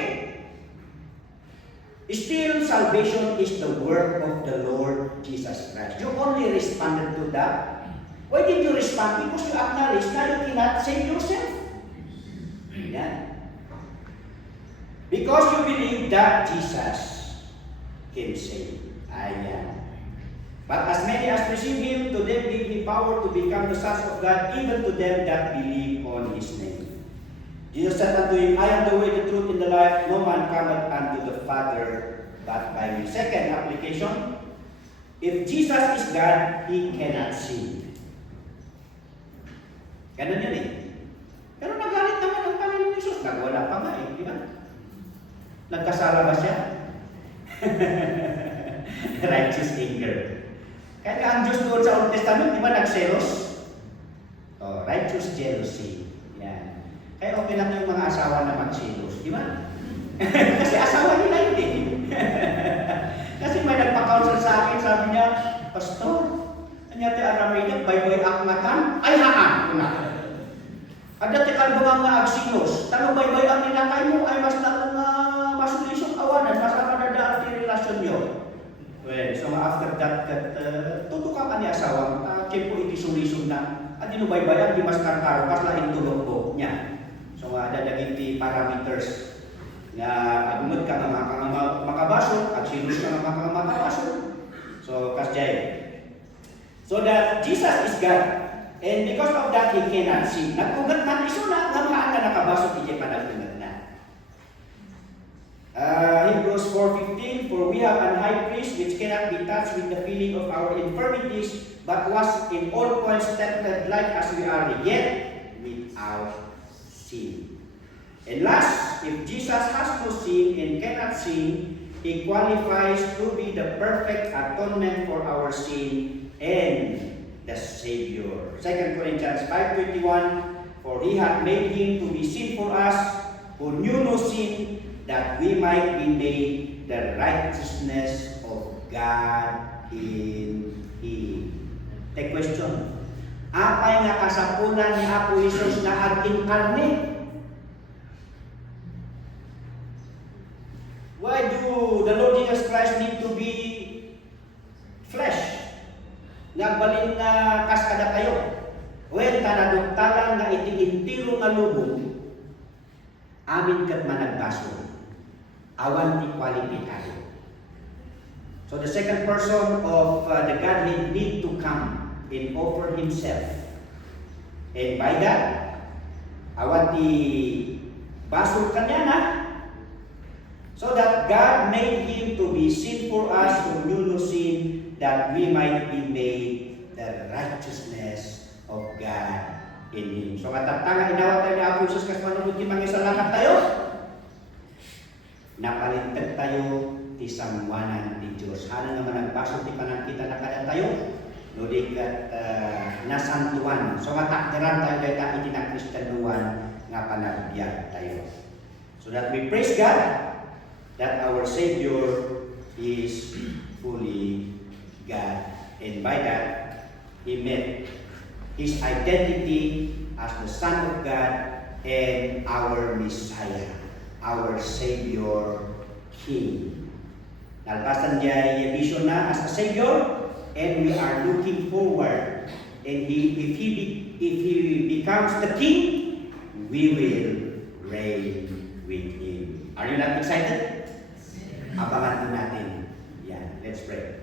Still, salvation is the work of the Lord Jesus Christ. You only responded to that. Why did you respond? Because you acknowledge that you cannot save yourself. Yeah. Because you believe that Jesus can save. Ayan. But as many as receive Him, to them gave Him power to become the sons of God, even to them that believe on His name. Jesus said unto him, I am the way, the truth, and the life. No man cometh unto the Father but by me. Second application, if Jesus is God, He cannot sin. Ganun yun eh. Pero nagalit naman ang Panginoon Isus. Nagwala pa nga eh, di ba? Nagkasala ba siya? Righteous anger. Kaya ang Diyos doon sa Old Testament, di ba nagselos? Oh, righteous jealousy. Yan. Kaya okay lang yung mga asawa na magselos, di ba? Kasi asawa nila yun eh. Kasi may nagpa-counsel sa akin, sabi niya, Pastor, anyate aramay niya, bay-bay akmatan, ay haan ko na. Ada tekan mga agsinos, talo bay-bay ang ninakay mo, ay mas lang masulisong awanan, mas akan ada relasyon niyo. Well, so after that, tutukan ka ni asawa, kaya po iti-sulisong na, at dinubaybayan, di mas karkaro, pas laing tulog po niya. So, dadaging ti parameters na agumod ka nga makabasol, at sinus ka nga makabasol. So, kasjay. So that Jesus is God, and because of that, He cannot sin. Nag-ugat man iso na, namaan na nakabasol, iti panag-ugat na. Hebrews 4:15, for we have an high priest which cannot be touched with the feeling of our infirmities, but was in all points tempted like as we are, yet without sin. And last, if Jesus has no sin and cannot sin, He qualifies to be the perfect atonement for our sin and the Savior. 2 Corinthians 5:21, for He hath made Him to be sin for us, who knew no sin, that we might be made the righteousness of God in Him. The question, apay nga kasapulan ni Apo Isus na ag-incarnate? Why do the Lord Jesus Christ need to be flesh? Nagbalin na kaskada kayo. When tanaduktalan nga iti-intiro nga lubong, amin kat managbaso. Awan ti quality tayo. So the second person of the Godhead need to come and offer Himself. And by that, awan ti basol kanya na, so that God made Him to be sin for us who knew no sin, that we might be made the righteousness of God in Him. So matatanga inawat tayo ni Apo Isus kas manunod ti mangisalakat tayo. Napalintag tayo ti samwanan ti Diyos. Hana naman nagbasol ti panangkita na kada tayo. Lodi kat nasantuan. So matakdiran tayo dahil ta itinakristanuan nga panagbiag tayo. So that we praise God that our Savior is fully God. And by that, He met His identity as the Son of God and our Messiah, our Savior King. Nalpasan niya yung vision na as a Savior, and we are looking forward. And if He becomes the King, we will reign with Him. Are you not excited? abangan din natin. Yan, let's pray.